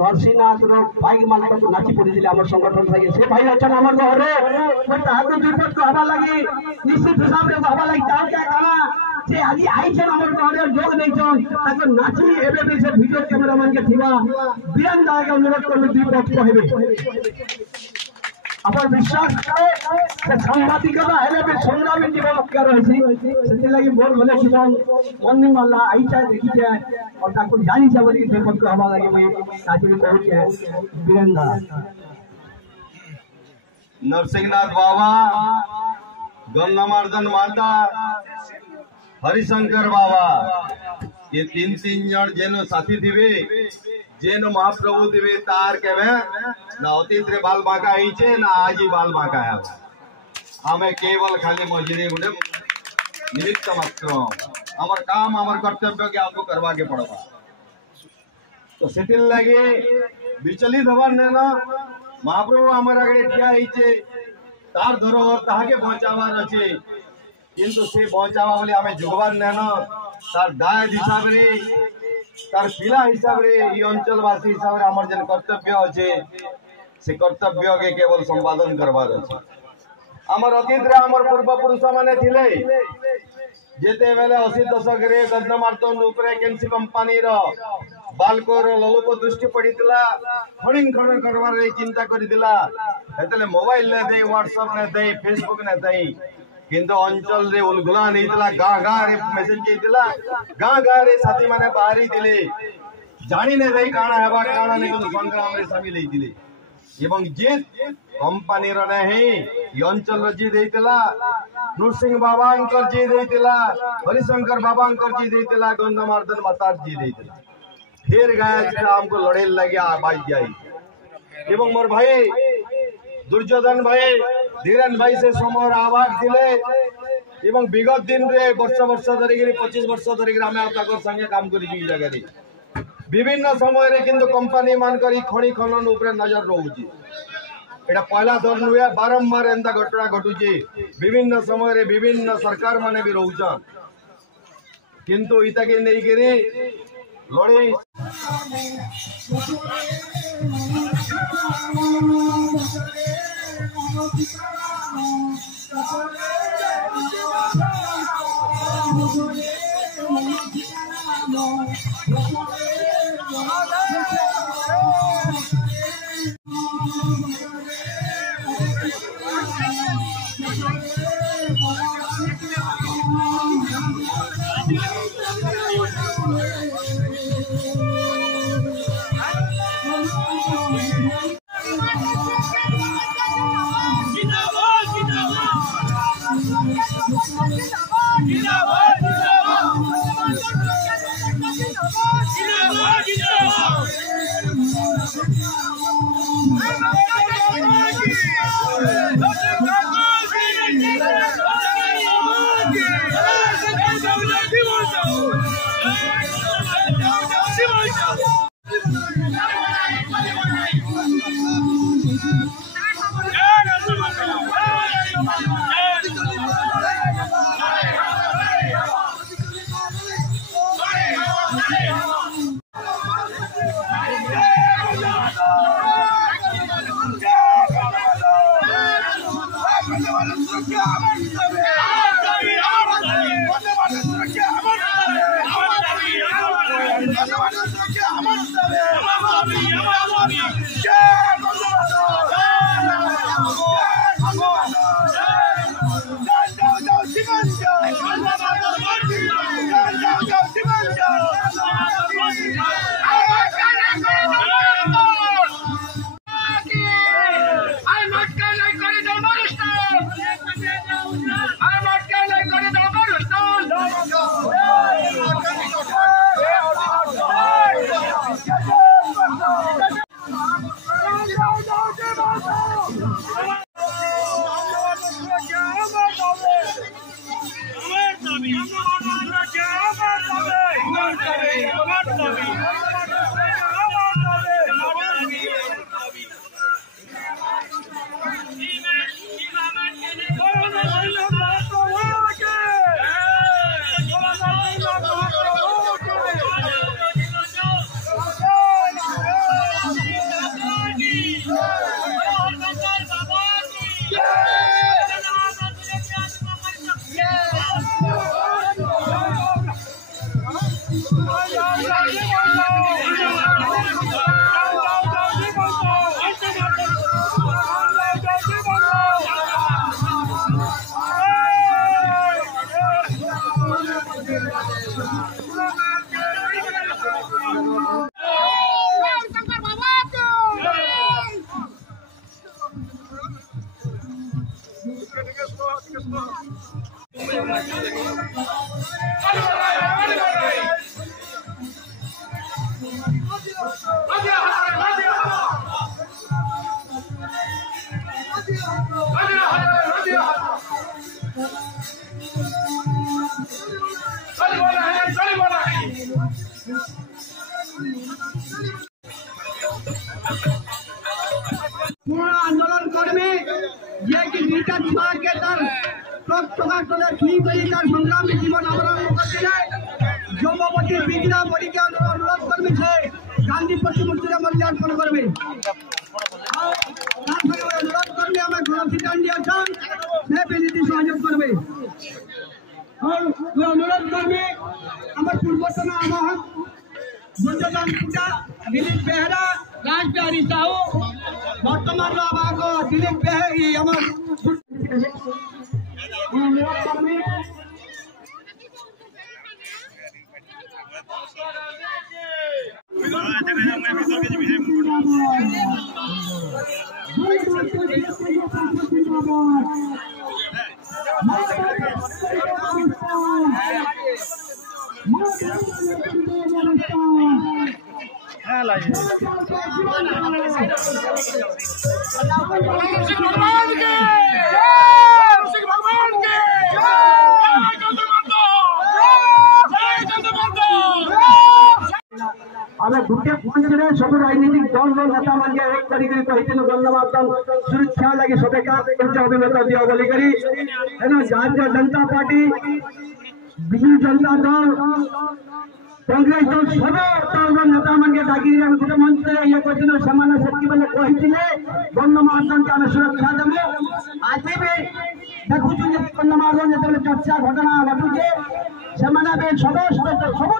नरसिंहनाथ भाई मान नाची पड़ी आम संगठन लगे से भाई अच्छा आम घरे ताकू विपद को हवा लगी निश्चित हिसाब से हवा लगी तार क्या कहा से आज आई आम घरे जोग नहीं नाची एवं भी से वीडियो कैमेरामैन के थी बीरन दादा के अनुरोध कर दीपक कहे अपन विश्वास करे सांबादिकता हेले भी संग्रामी जीवन कर रही लगी बहुत भले शिवम मन वाला आई चाहे देखी जाए और ताको जानी चाहिए दीपक को हवा लगे मैं आज भी कहूँ है बीरन दादा नरसिंहनाथ बाबा गंगामर्दन माता हरिशंकर बाबा ये तीन जन जेनो साथी थी जेनो महाप्रभु थी तार के ना अतीत रे बाल बांका आईचे ना आज ही बाल बांका है हमें केवल खाली मजूरी गुटे निमित्त मात्र हमार काम हमार कर्तव्य के आपको करवा के पड़वा तो से लगे विचलित हबार ना महाप्रभु हमार आगे ठिया आईचे तार धरोहर ताके पहुंचावार अच्छे किंतु से पहुंचावा बोले हमें जुगवार ना तार दाय हिसाब रे तार पिला हिसाब रे ये अंचलवासी हिसाब रे हमर जन कर्तव्य अच्छे से कर्तव्य के केवल संपादन करवार अच्छे हमर अतीत रे हमर पूर्व पुरुष माने थिले जेते बेले 80 दशक रे गंधमार्दन ऊपर केंसी कंपनी रो बालको रो लोको दृष्टि पड़ीतला खणिंग खण करवार रे चिंता करितला हेतले मोबाइल ने दे व्हाट्सएप ने दे फेसबुक ने दे किंतु अंचल रे उलगुला नहीं गाँ गाँ रे मेसेज चेला गाँ गाँ रे साथी माने बाहरी दिले जानी ने दे काना हेबा काना ने किंतु संग्राम रे सामिल हेतिले एवं जे कंपनी रो नहीं ये अंचल रे जी देतिला नरसिंह बाबा अंकर जी देतिला हरिशंकर बाबा अंकर जी देतिला गंधमार्दन माता जी देतिला फिर गया हमको लड़े लगे आवाज जाई एवं मोर भाई दुर्योधन भाई धीरेन भाई से समर आवाज दिले एवं विगत दिन रे वर्ष वर्ष धरिक 25 वर्ष धरिक आम संगे काम करी जगह रे विभिन्न समय रे किंतु कंपनी मान करी खणी खनन ऊपर नजर रोची एटा पहला दर नुए बारंबार एंता घटना घटुची विभिन्न समय रे विभिन्न सरकार माने भी रोचन किंतु इता के नहीं करी लड़े आंदोलन कर्मी जे कि नीता दिमाग के तर प्रकाश ठीक तरीका संग्रामी जीवन अवलम्बन करते যুবপতি বিদ্যা পরীক্ষা অনুরোধ করবি গান্ধী প্রতিমূর্তি মূল্যায়ন করবে অনুরোধ করবে আমার গণশিক্ষান্ডি আছেন সে বিনীতি সহযোগ করবে অনুরোধ করবে আমার পূর্বতন আবাহক গুঞ্জন পিতা দিলীপ বেহরা রাজবিহারী সাহু বর্তমান আবাহক দিলীপ বেহরা আমার অনুরোধ করবে हमें गुटे पहुंचने सब राजनीतिक दल नेता मान एक तरीके कहते गणमाध्यम सुरक्षा लगे सबे का अभिनेता दिया बोली भारतीय जनता पार्टी विजु जनता दल कांग्रेस दल सब दल नेता मान डाकी गोटे मंच ये कहते से गणमाध्यम के आम सुरक्षा देव आज भी देखुचु गणमाध्यम जो चर्चा घटना घटुचे सब